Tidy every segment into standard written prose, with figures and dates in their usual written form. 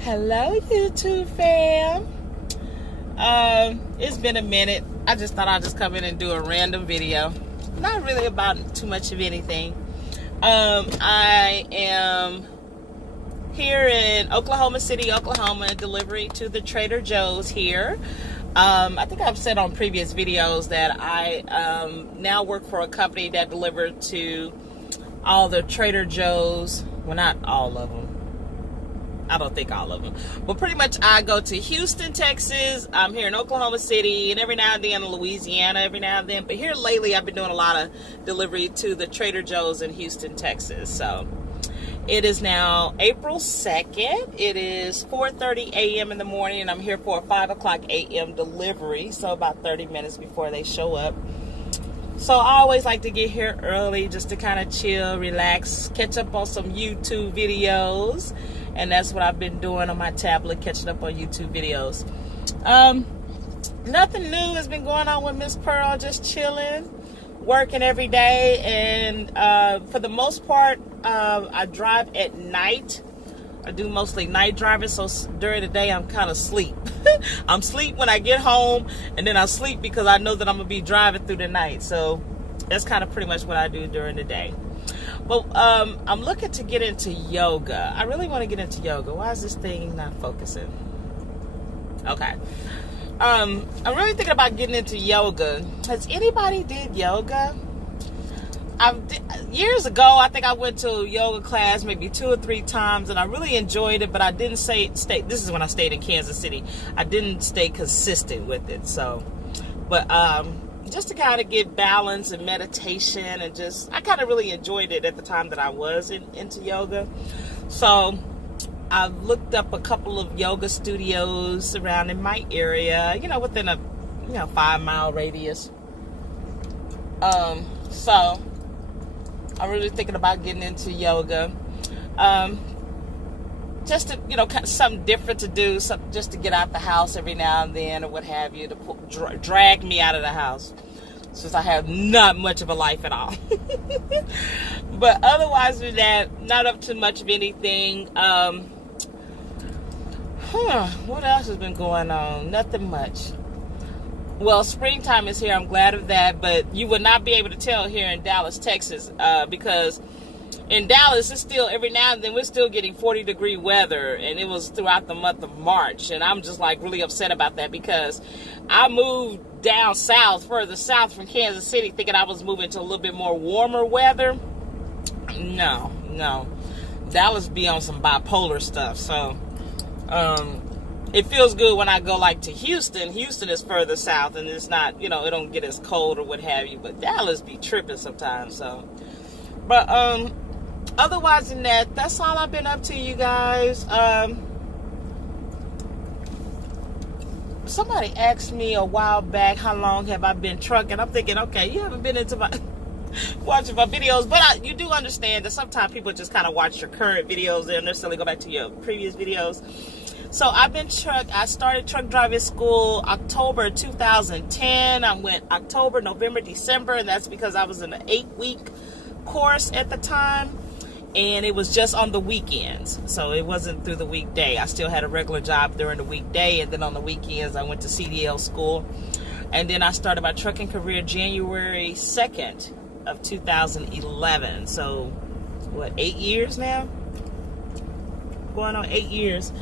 Hello, YouTube fam. It's been a minute. I just thought I'd just come in and do a random video. Not really about too much of anything. I am here in Oklahoma City, Oklahoma, delivery to the Trader Joe's here. I think I've said on previous videos that I now work for a company that delivered to all the Trader Joe's. Well, not all of them. I don't think all of them, but pretty much I go to Houston, Texas. I'm here in Oklahoma City, and every now and then Louisiana, every now and then. But here lately, I've been doing a lot of delivery to the Trader Joe's in Houston, Texas. So it is now April 2nd. It is 4:30 a.m. in the morning, and I'm here for a 5 o'clock a.m. delivery. So about 30 minutes before they show up. So I always like to get here early just to kind of chill, relax, catch up on some YouTube videos. And that's what I've been doing on my tablet, catching up on YouTube videos. Nothing new has been going on with Miss Pearl, just chilling, working every day. And for the most part, I drive at night. I do mostly night driving, so during the day I'm kind of asleep. I'm asleep when I get home, and then I sleep because I know that I'm going to be driving through the night. So that's kind of pretty much what I do during the day. But I'm looking to get into yoga. I really want to get into yoga. Why is this thing not focusing? Okay. I'm really thinking about getting into yoga. Has anybody did yoga? Years ago, I think I went to a yoga class maybe 2 or 3 times, and I really enjoyed it, but I didn't stay. This is when I stayed in Kansas City. I didn't stay consistent with it. So, but just to kind of get balance and meditation, and just, I kind of really enjoyed it at the time that I was into yoga. So I looked up a couple of yoga studios around in my area, within a 5-mile radius. So I'm really thinking about getting into yoga. Just to, something different to do, just to get out the house every now and then, or what have you, to drag me out of the house, since I have not much of a life at all. But otherwise than that, not up to much of anything. What else has been going on? Nothing much. Well, springtime is here. I'm glad of that, but you would not be able to tell here in Dallas, Texas, because in Dallas, it's still, every now and then, we're still getting 40-degree weather, and it was throughout the month of March, and I'm just, really upset about that, because I moved down south, further south from Kansas City, thinking I was moving to a little bit more warmer weather. No. Dallas be on some bipolar stuff, so, it feels good when I go, to Houston. Houston is further south, and it's not, it don't get as cold or what have you, but Dallas be tripping sometimes, so. But, otherwise than that, that's all I've been up to, you guys. Somebody asked me a while back, how long have I been trucking? I'm thinking, okay, you haven't been into watching my videos, but you do understand that sometimes people just kind of watch your current videos. They don't necessarily go back to your previous videos. So I started truck driving school October 2010. I went October, November, December, and that's because I was in an 8-week course at the time, and it was just on the weekends, so it wasn't through the weekday. I still had a regular job during the weekday, and then on the weekends I went to CDL school, and then I started my trucking career January 2nd of 2011. So what, 8 years now? Going on 8 years.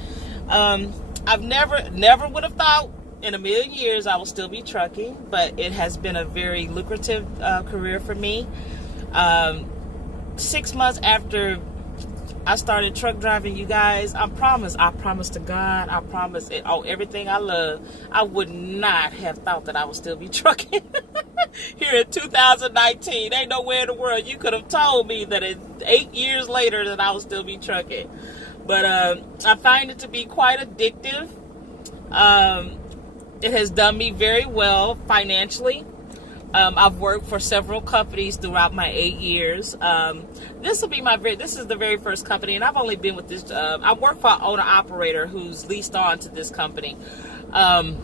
I've never would have thought in a million years I will still be trucking, but it has been a very lucrative career for me. 6 months after I started truck driving, you guys, I promise to God, I promise it, everything I love, I would not have thought that I would still be trucking here in 2019. Ain't nowhere in the world you could have told me that 8 years later that I would still be trucking. But I find it to be quite addictive. It has done me very well financially. I've worked for several companies throughout my 8 years. This is the very first company, and I've only been with this. I work for an owner-operator who's leased on to this company. And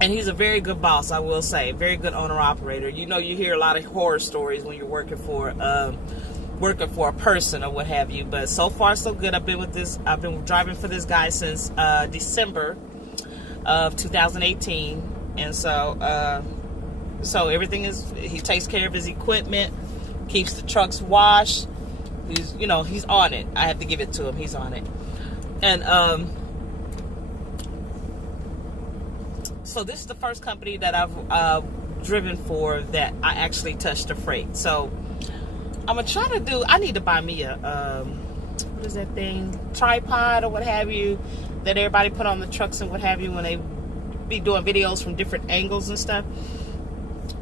he's a very good boss, I will say. Very good owner-operator. You hear a lot of horror stories when you're working for working for a person or what have you. But so far so good. I've been driving for this guy since December of 2018, and so everything he takes care of his equipment, keeps the trucks washed. He's on it. I have to give it to him. He's on it. And so this is the first company that I've driven for that I actually touched the freight. So I'm gonna try to I need to buy me a what is that thing, tripod or what have you, that everybody put on the trucks and what have you when they be doing videos from different angles and stuff.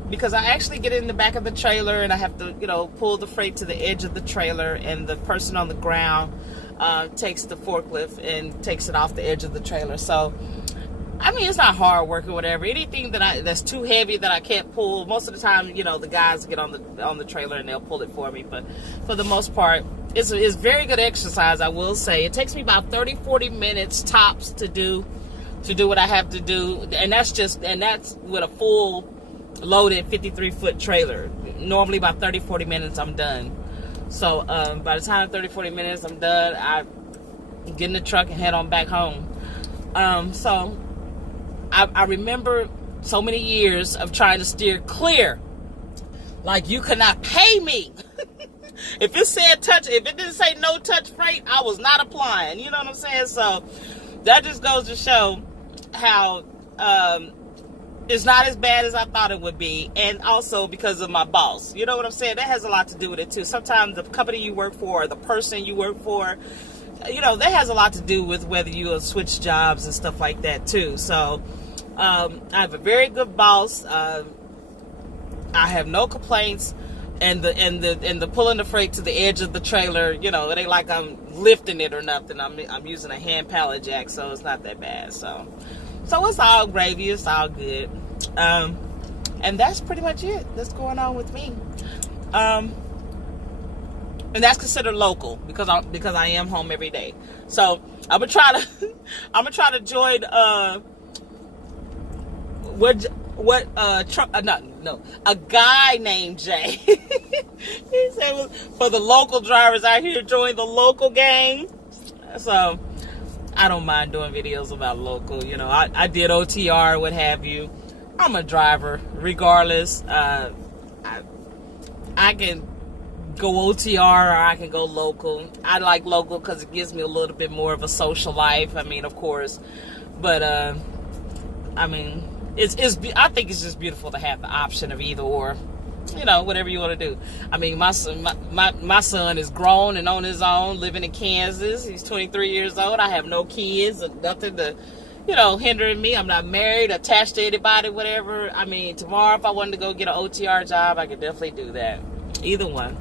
Because I actually get in the back of the trailer and I have to, pull the freight to the edge of the trailer, and the person on the ground takes the forklift and takes it off the edge of the trailer. So, I mean, it's not hard work or whatever. Anything that's too heavy that I can't pull, most of the time, the guys get on the trailer and they'll pull it for me. But for the most part, it's very good exercise, I will say. It takes me about 30-40 minutes tops to do what I have to do, and that's with a full loaded 53-foot trailer. Normally about 30-40 minutes I'm done. So by the time 30-40 minutes I'm done, I get in the truck and head on back home. So I remember so many years of trying to steer clear. Like, you could not pay me. If it didn't say no touch freight, I was not applying. You know what I'm saying? So that just goes to show how it's not as bad as I thought it would be. And also because of my boss. You know what I'm saying? That has a lot to do with it too. Sometimes the company you work for or the person you work for, that has a lot to do with whether you will switch jobs and stuff like that too. So I have a very good boss. I have no complaints. And the pulling the freight to the edge of the trailer, it ain't like I'm lifting it or nothing. I'm using a hand pallet jack, so it's not that bad. So it's all gravy. It's all good. And that's pretty much it. That's going on with me. And that's considered local because I am home every day. So I'm gonna try to join a guy named Jay. He said for the local drivers out here, join the local gang. So I don't mind doing videos about local. I did OTR, what have you. I'm a driver regardless. I can go OTR or I can go local. I like local because it gives me a little bit more of a social life. I mean, of course, but I mean, I think it's just beautiful to have the option of either or, whatever you want to do. I mean, my son is grown and on his own, living in Kansas. He's 23 years old. I have no kids, nothing to, hindering me. I'm not married, attached to anybody, whatever. I mean, tomorrow if I wanted to go get an OTR job, I could definitely do that. Either one.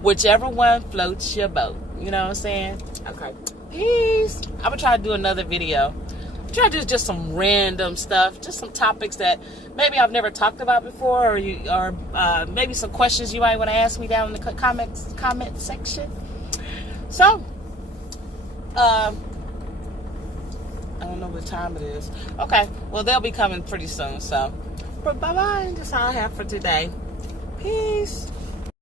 Whichever one floats your boat. You know what I'm saying? Okay. Peace. I'm going to try to do another video. Try to do just some random stuff, just some topics that maybe I've never talked about before, or maybe some questions you might want to ask me down in the comment section. So, I don't know what time it is. Okay, well they'll be coming pretty soon. So, bye bye. That's all I have for today. Peace.